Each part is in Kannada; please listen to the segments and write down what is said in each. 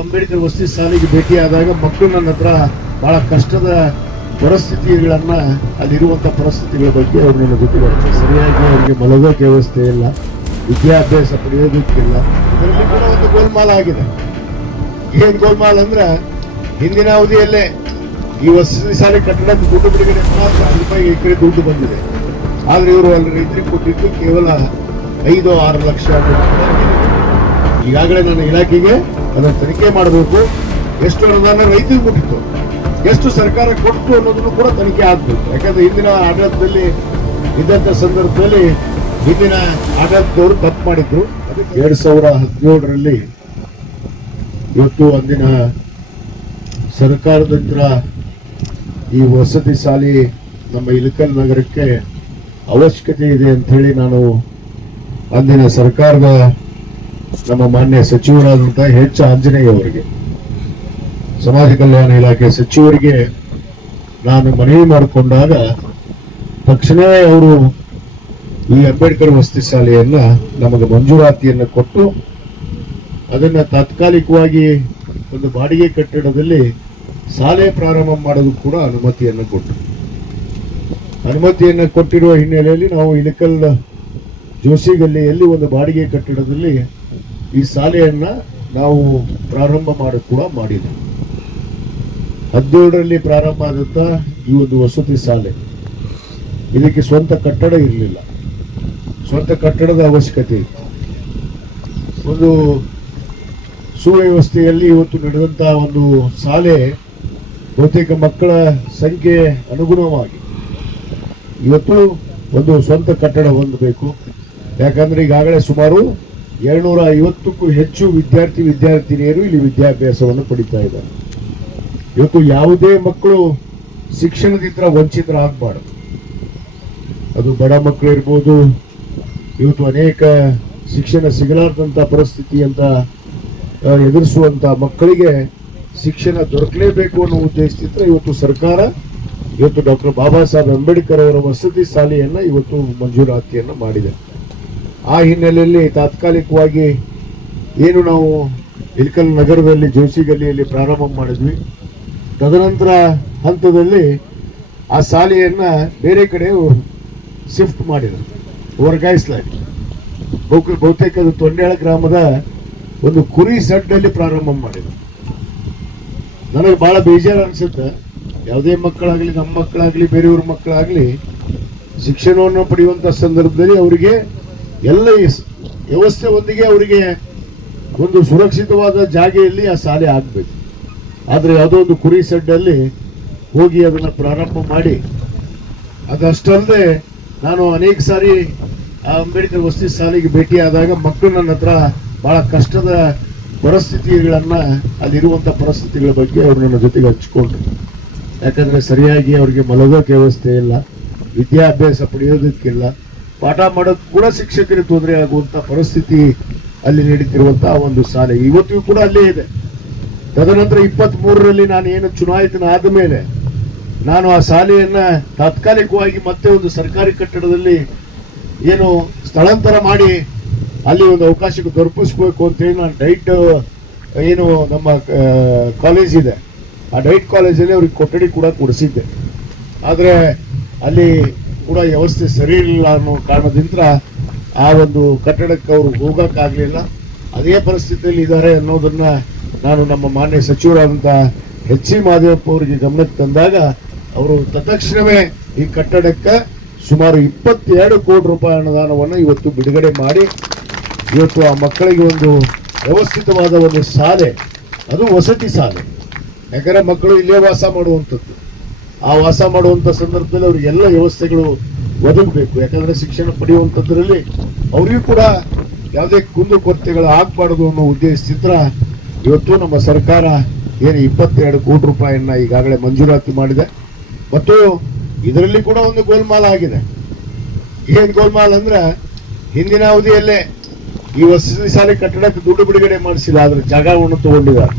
ಅಂಬೇಡ್ಕರ್ ವಸತಿ ಶಾಲೆಗೆ ಭೇಟಿಯಾದಾಗ ಮಕ್ಕಳು ನನ್ನ ಹತ್ರ ಬಹಳ ಕಷ್ಟದ ಪರಿಸ್ಥಿತಿಗಳನ್ನ ಅಲ್ಲಿರುವಂತ ಪರಿಸ್ಥಿತಿಗಳ ಬಗ್ಗೆ ಅವ್ರು ನನ್ನ ಜೊತೆಗೆ ಸರಿಯಾಗಿ ಅವರಿಗೆ ಮಲಗೋಕೆ ವ್ಯವಸ್ಥೆ ಇಲ್ಲ, ವಿದ್ಯಾಭ್ಯಾಸ ಪಡೆಯೋದಕ್ಕಿಲ್ಲ. ಇದರಲ್ಲಿ ಕೂಡ ಒಂದು ಗೋಲ್ಮಾಲ್ ಆಗಿದೆ. ಏನ್ ಗೋಲ್ಮಾಲ್ ಅಂದ್ರೆ ಹಿಂದಿನ ಅವಧಿಯಲ್ಲೇ ಈ ವಸತಿ ಶಾಲೆ ಕಟ್ಟಡಕ್ಕೆ ದುಡ್ಡು ಬಿಡುಗಡೆ ರೂಪಾಯಿ ಎಕರೆ ದುಡ್ಡು ಬಂದಿದೆ. ಆದ್ರೆ ಇವರು ಅಲ್ಲಿ ರೈತರಿಗೆ ಕೊಟ್ಟಿದ್ದು ಕೇವಲ 5-6 ಲಕ್ಷ. ಈಗಾಗಲೇ ನನ್ನ ಇಲಾಖೆಗೆ ಅದನ್ನು ತನಿಖೆ ಮಾಡಬೇಕು. ಎಷ್ಟು ಅನುದಾನ ರೈತರಿಗೆ ಕೊಟ್ಟಿತ್ತು, ಎಷ್ಟು ಸರ್ಕಾರ ಕೊಟ್ಟು ಅನ್ನೋದನ್ನು ಕೂಡ ತನಿಖೆ ಆಗ್ಬೇಕು. ಯಾಕಂದ್ರೆ ಹಿಂದಿನ ಆಡಳಿತದಲ್ಲಿ ಇದ್ದಂತ ಸಂದರ್ಭದಲ್ಲಿ ಹಿಂದಿನ ಆಡಳಿತದವರು ತಪ್ಪು ಮಾಡಿದ್ರು. ಅದಕ್ಕೆ 2017ರಲ್ಲಿ ಇವತ್ತು ಅಂದಿನ ಸರ್ಕಾರದ ಹತ್ರ ಈ ವಸತಿ ಶಾಲೆ ನಮ್ಮ ಇಳಕಲ್ ನಗರಕ್ಕೆ ಅವಶ್ಯಕತೆ ಇದೆ ಅಂತ ಹೇಳಿ ನಾನು ಅಂದಿನ ಸರ್ಕಾರದ ನಮ್ಮ ಮಾನ್ಯ ಸಚಿವರಾದಂತಹ ಎಚ್ ಆಂಜನೇಯ ಅವರಿಗೆ, ಸಮಾಜ ಕಲ್ಯಾಣ ಇಲಾಖೆ ಸಚಿವರಿಗೆ ನಾನು ಮನವಿ ಮಾಡಿಕೊಂಡಾಗ ತಕ್ಷಣವೇ ಅವರು ಈ ಅಂಬೇಡ್ಕರ್ ವಸತಿ ಶಾಲೆಯನ್ನ ನಮಗೆ ಮಂಜೂರಾತಿಯನ್ನು ಕೊಟ್ಟು ಅದನ್ನ ತಾತ್ಕಾಲಿಕವಾಗಿ ಒಂದು ಬಾಡಿಗೆ ಕಟ್ಟಡದಲ್ಲಿ ಶಾಲೆ ಪ್ರಾರಂಭ ಮಾಡೋದು ಕೂಡ ಅನುಮತಿಯನ್ನು ಕೊಟ್ಟಿರುವ ಹಿನ್ನೆಲೆಯಲ್ಲಿ ನಾವು ಇಳಕಲ್ ಜೋಶಿ ಗಲ್ಲಿಯಲ್ಲಿ ಒಂದು ಬಾಡಿಗೆ ಕಟ್ಟಡದಲ್ಲಿ ಈ ಶಾಲೆಯನ್ನ ನಾವು ಪ್ರಾರಂಭ ಮಾಡಿ ಕೂಡ ಮಾಡಿದ್ವಿ. 17ರಲ್ಲಿ ಪ್ರಾರಂಭ ಆಗುತ್ತಾ ಈ ಒಂದು ವಸತಿ ಶಾಲೆ, ಇದಕ್ಕೆ ಸ್ವಂತ ಕಟ್ಟಡ ಇರಲಿಲ್ಲ, ಸ್ವಂತ ಕಟ್ಟಡದ ಅವಶ್ಯಕತೆ ಇತ್ತು. ಒಂದು ಸುವ್ಯವಸ್ಥೆಯಲ್ಲಿ ಇವತ್ತು ನಡೆದಂತಹ ಒಂದು ಶಾಲೆ ಬಹುತೇಕ ಮಕ್ಕಳ ಸಂಖ್ಯೆ ಅನುಗುಣವಾಗಿ ಇವತ್ತು ಒಂದು ಸ್ವಂತ ಕಟ್ಟಡ ಹೊಂದಬೇಕು. ಯಾಕಂದ್ರೆ ಈಗಾಗಲೇ ಸುಮಾರು 750ಕ್ಕೂ ಹೆಚ್ಚು ವಿದ್ಯಾರ್ಥಿನಿಯರು ಇಲ್ಲಿ ವಿದ್ಯಾಭ್ಯಾಸವನ್ನು ಪಡಿತಾ ಇದ್ದಾರೆ. ಇವತ್ತು ಯಾವುದೇ ಮಕ್ಕಳು ಶಿಕ್ಷಣದಿಂದ ವಂಚಿತರಾಗಬಾರದು. ಅದು ಬಡ ಮಕ್ಕಳು ಇರ್ಬೋದು, ಇವತ್ತು ಅನೇಕ ಶಿಕ್ಷಣ ಸಿಗಲಾರದಂತ ಪರಿಸ್ಥಿತಿ ಅಂತ ಎದುರಿಸುವಂತ ಮಕ್ಕಳಿಗೆ ಶಿಕ್ಷಣ ದೊರಕಲೇಬೇಕು ಅನ್ನೋ ಉದ್ದೇಶದಿಂದ ಇವತ್ತು ಸರ್ಕಾರ ಡಾಕ್ಟರ್ ಬಾಬಾ ಸಾಹೇಬ್ ಅಂಬೇಡ್ಕರ್ ಅವರ ವಸತಿ ಶಾಲೆಯನ್ನ ಇವತ್ತು ಮಂಜೂರಾತಿಯನ್ನು ಮಾಡಿದೆ. ಆ ಹಿನ್ನೆಲೆಯಲ್ಲಿ ತಾತ್ಕಾಲಿಕವಾಗಿ ಏನು ನಾವು ಇಳಕಲ್ ನಗರದಲ್ಲಿ ಜೋಶಿ ಗಲ್ಲಿಯಲ್ಲಿ ಪ್ರಾರಂಭ ಮಾಡಿದ್ವಿ. ತದನಂತರ ಹಂತದಲ್ಲಿ ಆ ಶಾಲೆಯನ್ನ ಬೇರೆ ಕಡೆ ಶಿಫ್ಟ್ ಮಾಡಿದ್ರು, ವರ್ಗಾಯಿಸಲಾಗಿದೆ. ಬಹುತೇಕ ಅದು ತೊಂಡೇಳ ಗ್ರಾಮದ ಒಂದು ಕುರಿ ಸಡ್ಡಲ್ಲಿ ಪ್ರಾರಂಭ ಮಾಡಿದ್ರು. ನನಗೆ ಬಹಳ ಬೇಜಾರು ಅನ್ಸುತ್ತೆ. ಯಾವುದೇ ಮಕ್ಕಳಾಗ್ಲಿ, ನಮ್ಮ ಮಕ್ಕಳಾಗ್ಲಿ, ಬೇರೆಯವ್ರ ಮಕ್ಕಳಾಗ್ಲಿ ಶಿಕ್ಷಣವನ್ನು ಪಡೆಯುವಂತ ಸಂದರ್ಭದಲ್ಲಿ ಅವರಿಗೆ ಎಲ್ಲ ವ್ಯವಸ್ಥೆಯೊಂದಿಗೆ ಅವರಿಗೆ ಒಂದು ಸುರಕ್ಷಿತವಾದ ಜಾಗೆಯಲ್ಲಿ ಆ ಶಾಲೆ ಆಗ್ಬೇಕು. ಆದ್ರೆ ಯಾವುದೋ ಒಂದು ಕುರಿ ಸಡ್ಡಲ್ಲಿ ಹೋಗಿ ಅದನ್ನ ಪ್ರಾರಂಭ ಮಾಡಿ, ಅದಷ್ಟಲ್ಲದೆ ನಾನು ಅನೇಕ ಸಾರಿ ಆ ಅಂಬೇಡ್ಕರ್ ವಸತಿ ಶಾಲೆಗೆ ಭೇಟಿಯಾದಾಗ ಮಕ್ಕಳು ನನ್ನ ಹತ್ರ ಬಹಳ ಕಷ್ಟದ ಪರಿಸ್ಥಿತಿಗಳನ್ನ ಅಲ್ಲಿರುವಂತ ಪರಿಸ್ಥಿತಿಗಳ ಬಗ್ಗೆ ಅವರು ನನ್ನ ಜೊತೆಗೆ ಹಂಚಿಕೊಂಡ್ರು. ಯಾಕಂದ್ರೆ ಸರಿಯಾಗಿ ಅವರಿಗೆ ಮಲಗೋಕೆ ವ್ಯವಸ್ಥೆ ಇಲ್ಲ, ವಿದ್ಯಾಭ್ಯಾಸ ಪಡೆಯೋದಕ್ಕಿಲ್ಲ, ಪಾಠ ಮಾಡೋದು ಕೂಡ ಶಿಕ್ಷಕರಿಗೆ ತೊಂದರೆ ಆಗುವಂತ ಪರಿಸ್ಥಿತಿ ಅಲ್ಲಿ ನಡೀತಿರುವಂತಹ ಒಂದು ಶಾಲೆ ಇವತ್ತಿಗೂ ಕೂಡ ಅಲ್ಲೇ ಇದೆ. ತದನಂತರ 23ರಲ್ಲಿ ನಾನು ಏನು ಚುನಾಯಿತನಾದ ಮೇಲೆ ನಾನು ಆ ಶಾಲೆಯನ್ನ ತಾತ್ಕಾಲಿಕವಾಗಿ ಮತ್ತೆ ಒಂದು ಸರ್ಕಾರಿ ಕಟ್ಟಡದಲ್ಲಿ ಏನು ಸ್ಥಳಾಂತರ ಮಾಡಿ ಅಲ್ಲಿ ಒಂದು ಅವಕಾಶಕ್ಕೆ ದೊರಕಿಸ್ಬೇಕು ಅಂತೇಳಿ ನಾನು ಡೈಟ್ ಏನು ನಮ್ಮ ಕಾಲೇಜ್ ಇದೆ, ಆ ಡೈಟ್ ಕಾಲೇಜಲ್ಲಿ ಅವ್ರಿಗೆ ಕೊಠಡಿ ಕೂಡ ಕೊಡಿಸಿದ್ದೆ. ಆದರೆ ಅಲ್ಲಿ ಕೂಡ ವ್ಯವಸ್ಥೆ ಸರಿ ಇರಲಿಲ್ಲ ಅನ್ನೋ ಕಾರಣದಿಂದ ಆ ಒಂದು ಕಟ್ಟಡಕ್ಕೆ ಅವರು ಹೋಗೋಕ್ಕಾಗಲಿಲ್ಲ. ಅದೇ ಪರಿಸ್ಥಿತಿಯಲ್ಲಿ ಇದ್ದಾರೆ ಅನ್ನೋದನ್ನ ನಾನು ನಮ್ಮ ಮಾನ್ಯ ಸಚಿವರಾದಂಥ ಎಚ್ ಸಿ ಮಾದೇವಪ್ಪ ಅವರಿಗೆ ಗಮನಕ್ಕೆ ತಂದಾಗ ಅವರು ತತ್ಕ್ಷಣವೇ ಈ ಕಟ್ಟಡಕ್ಕೆ ಸುಮಾರು 22 ಕೋಟಿ ರೂಪಾಯಿ ಅನುದಾನವನ್ನು ಇವತ್ತು ಬಿಡುಗಡೆ ಮಾಡಿ ಇವತ್ತು ಆ ಮಕ್ಕಳಿಗೆ ಒಂದು ವ್ಯವಸ್ಥಿತವಾದ ಒಂದು ಶಾಲೆ, ಅದು ವಸತಿ ಶಾಲೆ. ಯಾಕಂದ್ರೆ ಮಕ್ಕಳು ಇಲ್ಲೇ ವಾಸ ಮಾಡುವಂಥದ್ದು, ಆ ವಾಸ ಮಾಡುವಂಥ ಸಂದರ್ಭದಲ್ಲಿ ಅವ್ರಿಗೆ ಎಲ್ಲ ವ್ಯವಸ್ಥೆಗಳು ಒದಗಬೇಕು. ಯಾಕಂದ್ರೆ ಶಿಕ್ಷಣ ಪಡೆಯುವಂಥದ್ರಲ್ಲಿ ಅವರಿಗೂ ಕೂಡ ಯಾವುದೇ ಕುಂದುಕೊರತೆಗಳು ಆಗಬಾರ್ದು ಅನ್ನೋ ಉದ್ದೇಶದಿಂದ ಇವತ್ತು ನಮ್ಮ ಸರ್ಕಾರ ಏನು 22 ಕೋಟಿ ರೂಪಾಯಿಯನ್ನ ಈಗಾಗಲೇ ಮಂಜೂರಾತಿ ಮಾಡಿದೆ. ಮತ್ತು ಇದರಲ್ಲಿ ಕೂಡ ಒಂದು ಗೋಲ್ಮಾಲ್ ಆಗಿದೆ. ಏನ್ ಗೋಲ್ಮಾಲ್ ಅಂದ್ರೆ ಹಿಂದಿನ ಅವಧಿಯಲ್ಲೇ ಈ ವಸತಿ ಶಾಲೆ ಕಟ್ಟಡಕ್ಕೆ ದುಡ್ಡು ಬಿಡುಗಡೆ ಮಾಡಿಸಿಲ್ಲ, ಆದ್ರೆ ಜಾಗವನ್ನು ತಗೊಂಡಿದ್ದಾರೆ.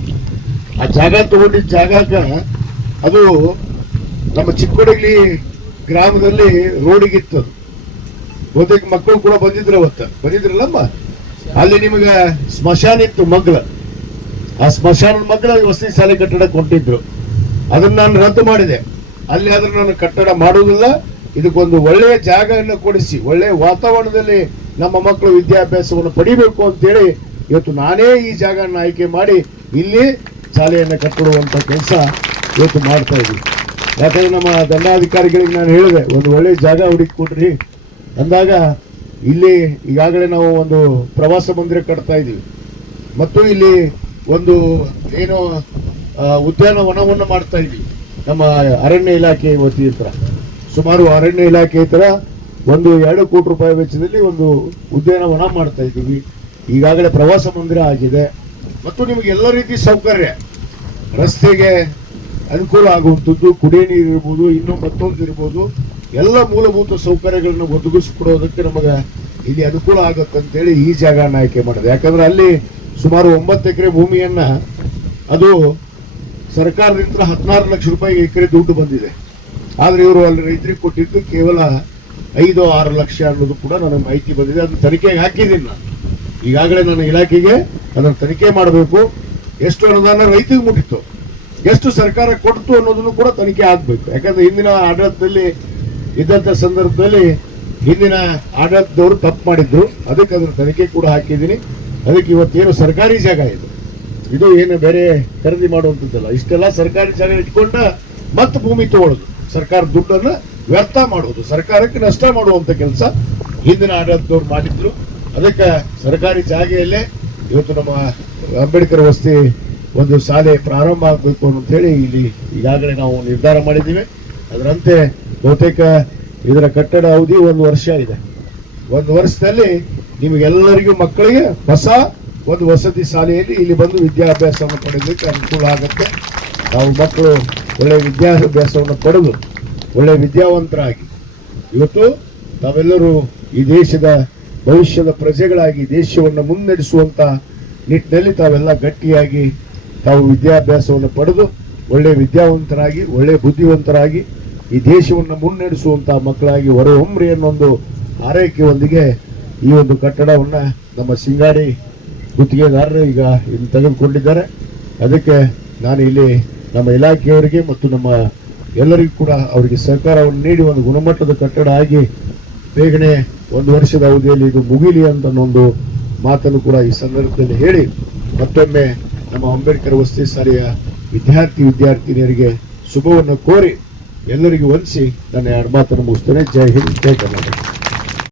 ಆ ಜಾಗ ತಗೊಂಡಿದ್ದ ಜಾಗಕ್ಕೆ ಅದು ನಮ್ಮ ಚಿಕ್ಕೋಡಗಲಿ ಗ್ರಾಮದಲ್ಲಿ ರೋಡಿಗಿತ್ತು. ಬಹುತೇಕ ಮಕ್ಕಳು ಕೂಡ ಬಂದಿದ್ರು, ಅವತ್ತು ಬಂದಿದ್ರಲ್ಲಮ್ಮ. ಅಲ್ಲಿ ನಿಮಗೆ ಸ್ಮಶಾನ ಇತ್ತು ಮಗ್ಲ, ಆ ಸ್ಮಶಾನದ ಮಕ್ಕಳು ವಸತಿ ಶಾಲೆ ಕಟ್ಟಡ ಕೊಟ್ಟಿದ್ರು. ಅದನ್ನ ನಾನು ರದ್ದು ಮಾಡಿದೆ. ಅಲ್ಲಿ ಆದ್ರೆ ನಾನು ಕಟ್ಟಡ ಮಾಡುವುದಿಲ್ಲ, ಇದಕ್ಕೊಂದು ಒಳ್ಳೆಯ ಜಾಗವನ್ನು ಕೊಡಿಸಿ ಒಳ್ಳೆಯ ವಾತಾವರಣದಲ್ಲಿ ನಮ್ಮ ಮಕ್ಕಳು ವಿದ್ಯಾಭ್ಯಾಸವನ್ನು ಪಡಿಬೇಕು ಅಂತೇಳಿ ಇವತ್ತು ನಾನೇ ಈ ಜಾಗವನ್ನು ಆಯ್ಕೆ ಮಾಡಿ ಇಲ್ಲಿ ಶಾಲೆಯನ್ನು ಕಟ್ಟಿಡುವಂತ ಕೆಲಸ ಇವತ್ತು ಮಾಡ್ತಾ ಇದ್ದೀವಿ. ಯಾಕಂದ್ರೆ ನಮ್ಮ ದಂಡಾಧಿಕಾರಿಗಳಿಗೆ ನಾನು ಹೇಳಿದೆ, ಒಂದು ಒಳ್ಳೆಯ ಜಾಗ ಹುಡುಕಿ ಕೊಡ್ರಿ ಅಂದಾಗ ಇಲ್ಲಿ ಈಗಾಗಲೇ ನಾವು ಒಂದು ಪ್ರವಾಸ ಮಂದಿರ ಕಟ್ತಾ ಇದ್ದೀವಿ ಮತ್ತು ಇಲ್ಲಿ ಒಂದು ಏನು ಉದ್ಯಾನವನವನ್ನು ಮಾಡ್ತಾ ಇದ್ದೀವಿ ನಮ್ಮ ಅರಣ್ಯ ಇಲಾಖೆ ವತಿಯಿಂದ. ಸುಮಾರು ಅರಣ್ಯ ಇಲಾಖೆ ತರ 2 ಕೋಟಿ ರೂಪಾಯಿ ವೆಚ್ಚದಲ್ಲಿ ಒಂದು ಉದ್ಯಾನವನ ಮಾಡ್ತಾ ಇದ್ದೀವಿ. ಈಗಾಗಲೇ ಪ್ರವಾಸ ಮಂದಿರ ಆಗಿದೆ ಮತ್ತು ನಿಮಗೆ ಎಲ್ಲ ರೀತಿ ಸೌಕರ್ಯ, ರಸ್ತೆಗೆ ಅನುಕೂಲ ಆಗುವಂಥದ್ದು, ಕುಡಿಯ ನೀರು ಇರ್ಬೋದು, ಇನ್ನೂ ಮತ್ತೊಂದು ಇರ್ಬೋದು, ಎಲ್ಲ ಮೂಲಭೂತ ಸೌಕರ್ಯಗಳನ್ನು ಒದಗಿಸಿಕೊಡೋದಕ್ಕೆ ನಮಗೆ ಇಲ್ಲಿ ಅನುಕೂಲ ಆಗುತ್ತಂತೇಳಿ ಈ ಜಾಗನ ಆಯ್ಕೆ ಮಾಡಿದೆ. ಯಾಕಂದ್ರೆ ಅಲ್ಲಿ ಸುಮಾರು 9 ಎಕರೆ ಭೂಮಿಯನ್ನ ಅದು ಸರ್ಕಾರದಿಂದ 16 ಲಕ್ಷ ರೂಪಾಯಿ ಎಕರೆ ದುಡ್ಡು ಬಂದಿದೆ. ಆದ್ರೆ ಇವರು ಅಲ್ಲಿ ರೈತರಿಗೆ ಕೊಟ್ಟಿದ್ದು ಕೇವಲ 5-6 ಲಕ್ಷ ಅನ್ನೋದು ಕೂಡ ನನಗೆ ಮಾಹಿತಿ ಬಂದಿದೆ. ಅದನ್ನ ತನಿಖೆಗೆ ಹಾಕಿದ್ದೀನಿ ನಾನು. ಈಗಾಗಲೇ ನನ್ನ ಇಲಾಖೆಗೆ ಅದನ್ನು ತನಿಖೆ ಮಾಡಬೇಕು. ಎಷ್ಟು ಅನುದಾನ ರೈತರಿಗೆ ಮುಟ್ಟಿತ್ತು, ಎಷ್ಟು ಸರ್ಕಾರ ಕೊಡ್ತು ಅನ್ನೋದನ್ನು ಕೂಡ ತನಿಖೆ ಆಗ್ಬೇಕು. ಯಾಕಂದ್ರೆ ಹಿಂದಿನ ಆಡಳಿತದಲ್ಲಿ ಇದ್ದಂತ ಸಂದರ್ಭದಲ್ಲಿ ಹಿಂದಿನ ಆಡಳಿತದವರು ತಪ್ಪು ಮಾಡಿದ್ರು. ಅದಕ್ಕೆ ಅದರ ತನಿಖೆ ಕೂಡ ಹಾಕಿದ್ದೀನಿ. ಅದಕ್ಕೆ ಇವತ್ತೇನು ಸರ್ಕಾರಿ ಜಾಗ ಇದು ಏನು ಬೇರೆ ಖರೀದಿ ಮಾಡುವಂಥದ್ದಲ್ಲ. ಇಷ್ಟೆಲ್ಲ ಸರ್ಕಾರಿ ಜಾಗ ಇಟ್ಕೊಂಡ ಮತ್ತೆ ಭೂಮಿ ತಗೊಳ್ಳೋದು, ಸರ್ಕಾರ ದುಡ್ಡನ್ನು ವ್ಯರ್ಥ ಮಾಡುವುದು, ಸರ್ಕಾರಕ್ಕೆ ನಷ್ಟ ಮಾಡುವಂತ ಕೆಲಸ ಹಿಂದಿನ ಆಡಳಿತದವ್ರು ಮಾಡಿದ್ರು. ಅದಕ್ಕೆ ಸರ್ಕಾರಿ ಜಾಗೆಯಲ್ಲೇ ಇವತ್ತು ನಮ್ಮ ಅಂಬೇಡ್ಕರ್ ವಸತಿ ಒಂದು ಶಾಲೆ ಪ್ರಾರಂಭ ಆಗಬೇಕು ಅಂತ ಹೇಳಿ ಇಲ್ಲಿ ಈಗಾಗಲೇ ನಾವು ನಿರ್ಧಾರ ಮಾಡಿದ್ದೀವಿ. ಅದರಂತೆ ಬಹುತೇಕ ಇದರ ಕಟ್ಟಡ ಅವಧಿ 1 ವರ್ಷ ಇದೆ. 1 ವರ್ಷದಲ್ಲಿ ನಿಮಗೆಲ್ಲರಿಗೂ ಮಕ್ಕಳಿಗೆ ಹೊಸ ಒಂದು ವಸತಿ ಶಾಲೆಯಲ್ಲಿ ಇಲ್ಲಿ ಬಂದು ವಿದ್ಯಾಭ್ಯಾಸವನ್ನು ಪಡೆಯಲಿಕ್ಕೆ ಅನುಕೂಲ ಆಗುತ್ತೆ. ನಾವು ಮಕ್ಕಳು ಒಳ್ಳೆಯ ವಿದ್ಯಾಭ್ಯಾಸವನ್ನು ಪಡೆದು ಒಳ್ಳೆಯ ವಿದ್ಯಾವಂತರಾಗಿ ಇವತ್ತು ತಾವೆಲ್ಲರೂ ಈ ದೇಶದ ಭವಿಷ್ಯದ ಪ್ರಜೆಗಳಾಗಿ ದೇಶವನ್ನು ಮುನ್ನಡೆಸುವಂತ ನಿಟ್ಟಿನಲ್ಲಿ ತಾವೆಲ್ಲ ಗಟ್ಟಿಯಾಗಿ ತಾವು ವಿದ್ಯಾಭ್ಯಾಸವನ್ನು ಪಡೆದು ಒಳ್ಳೆಯ ವಿದ್ಯಾವಂತರಾಗಿ ಒಳ್ಳೆಯ ಬುದ್ಧಿವಂತರಾಗಿ ಈ ದೇಶವನ್ನು ಮುನ್ನಡೆಸುವಂತಹ ಮಕ್ಕಳಾಗಿ ಹೊರಹೊಮ್ಮರಿ ಅನ್ನೊಂದು ಆರೈಕೆಯೊಂದಿಗೆ ಈ ಒಂದು ಕಟ್ಟಡವನ್ನ ನಮ್ಮ ಸಿಂಗಾಡಿ ಗುತ್ತಿಗೆದಾರರು ಈಗ ಇಲ್ಲಿ ತೆಗೆದುಕೊಂಡಿದ್ದಾರೆ. ಅದಕ್ಕೆ ನಾನು ಇಲ್ಲಿ ನಮ್ಮ ಇಲಾಖೆಯವರಿಗೆ ಮತ್ತು ನಮ್ಮ ಎಲ್ಲರಿಗೂ ಕೂಡ ಅವರಿಗೆ ಸಹಕಾರವನ್ನು ನೀಡಿ ಒಂದು ಗುಣಮಟ್ಟದ ಕಟ್ಟಡ ಆಗಿ ಬೇಗನೆ 1 ವರ್ಷದ ಅವಧಿಯಲ್ಲಿ ಇದು ಮುಗಿಲಿ ಅಂತ ಒಂದು ಮಾತನ್ನು ಕೂಡ ಈ ಸಂದರ್ಭದಲ್ಲಿ ಹೇಳಿ ಮತ್ತೊಮ್ಮೆ ನಮ್ಮ ಅಂಬೇಡ್ಕರ್ ವಸತಿ ಶಾಲೆಯ ವಿದ್ಯಾರ್ಥಿನಿಯರಿಗೆ ಶುಭವನ್ನು ಕೋರಿ ಎಲ್ಲರಿಗೂ ವಂದಿಸಿ ನನ್ನ 2 ಮಾತನ್ನು ಮುಗಿಸ್ತೇನೆ. ಜೈ ಹಿಂದ್, ಜೈ ಕರ್ನಾಟಕ.